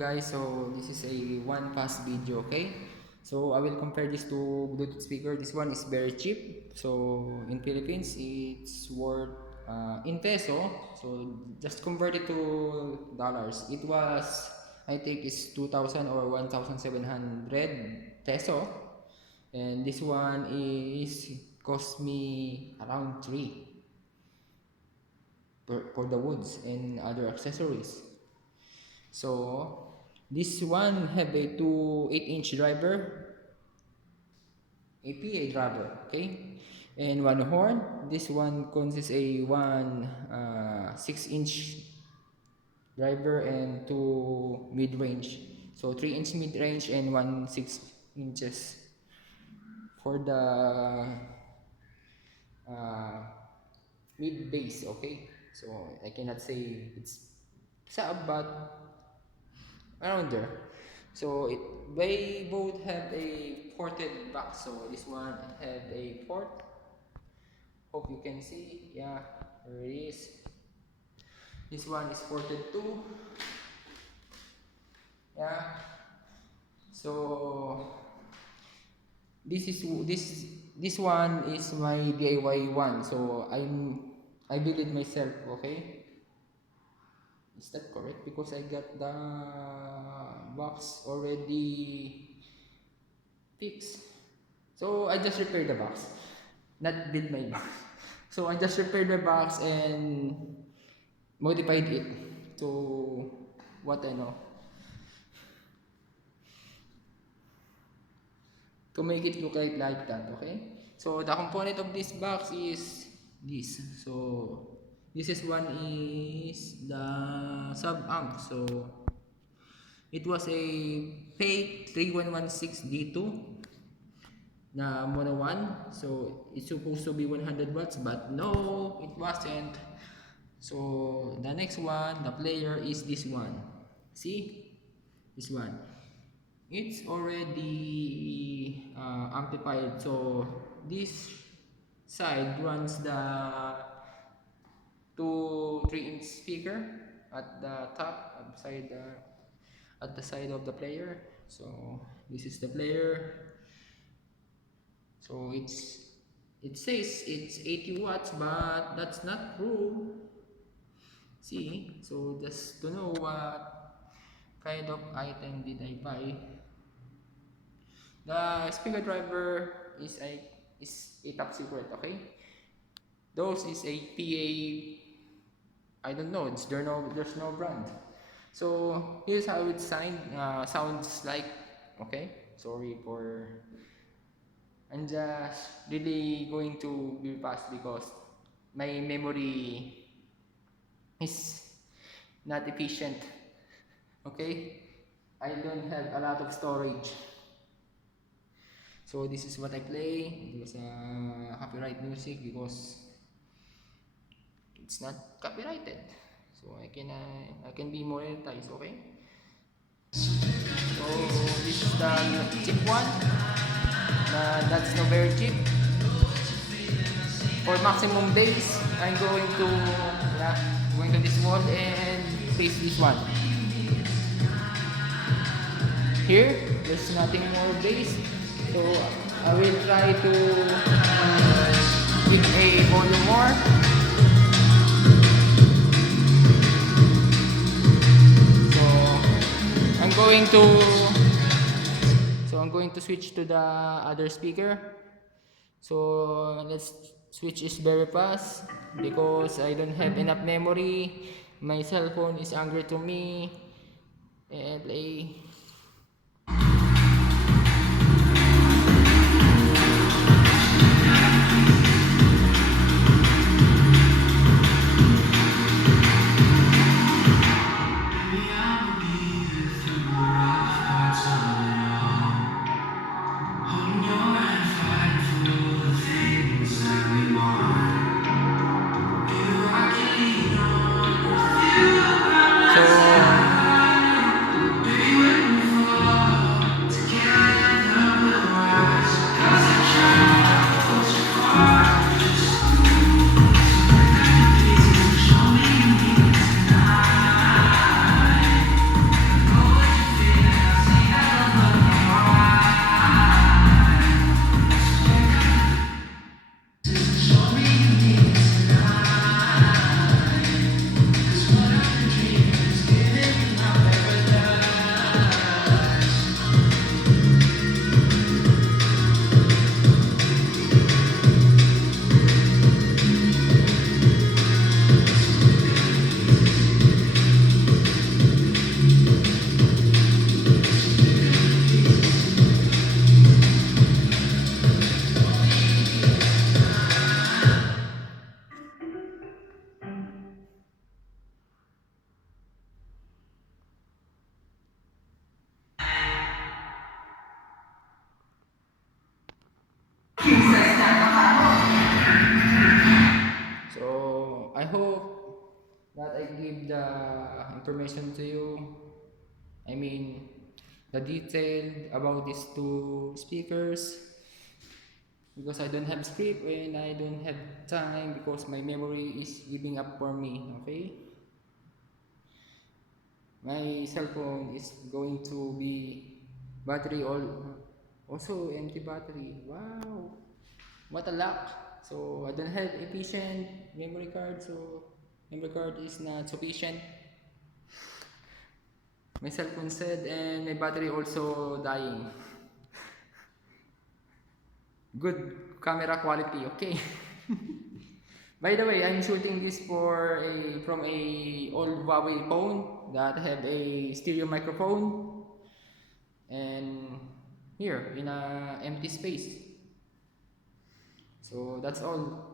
guys, so this is a one pass video, okay? So I will compare this to Bluetooth speaker. This one is very cheap. So in Philippines, it's worth in peso. So just convert it to dollars. It was, I think, is 2,000 or 1,700 peso. And this one is cost me around 3 for the woods and other accessories. So this one have a two 8-inch driver, APA driver, okay, and one horn. This one consists a one 6-inch driver and two mid-range. So 3-inch mid-range and 1 6 inches for the uh, mid bass, okay. So I cannot say it's sub, but around there. So they both have a ported box. So this one have a port. Hope you can see. Yeah, there it is. This one is ported too. Yeah. So this one is my DIY one. So I built it myself. Okay. Is that correct? Because I got the box already fixed. So I just repaired the box, not build my box. So I just repaired the box and modified it to what I know, to make it look like that. Okay. So the component of this box is this. So this is one is the sub amp. So it was a fake 3116 D2 na mono 1. So it's supposed to be 100 watts, but no, it wasn't. So the next one, the player, is this one. See? This one. It's already amplified. So this side runs the 3-inch speaker at the top upside at the side of the player. So this is the player. So it says it's 80 watts, but that's not true. See, so just to know what kind of item did I buy. The speaker driver is a top secret, okay? Those is a PA, I don't know, there's no brand. So here's how it sounds like, okay? Sorry for, I'm just really going to be fast because my memory is not efficient, okay? I don't have a lot of storage. So this is what I play. It was copyright music because it's not copyrighted. So I can be monetized, okay? So this is the cheap one. That's not very cheap. For maximum bass, I'm going to this wall and face this one. Here, there's nothing more bass. So I will try to pick a volume more. So I'm going to switch to the other speaker. So let's switch is very fast because I don't have enough memory. My cell phone is angry to me. And play. So So I hope that I give the information to you. I mean, the detail about these two speakers, because I don't have script and I don't have time because my memory is giving up for me. Okay, my cell phone is going to be battery all also empty battery. Wow, what a luck. So I don't have efficient memory card, so memory card is not sufficient. My cell phone said, and my battery also dying. Good camera quality, okay. By the way, I'm shooting this from a old Huawei phone that have a stereo microphone, and here in a empty space. So that's all.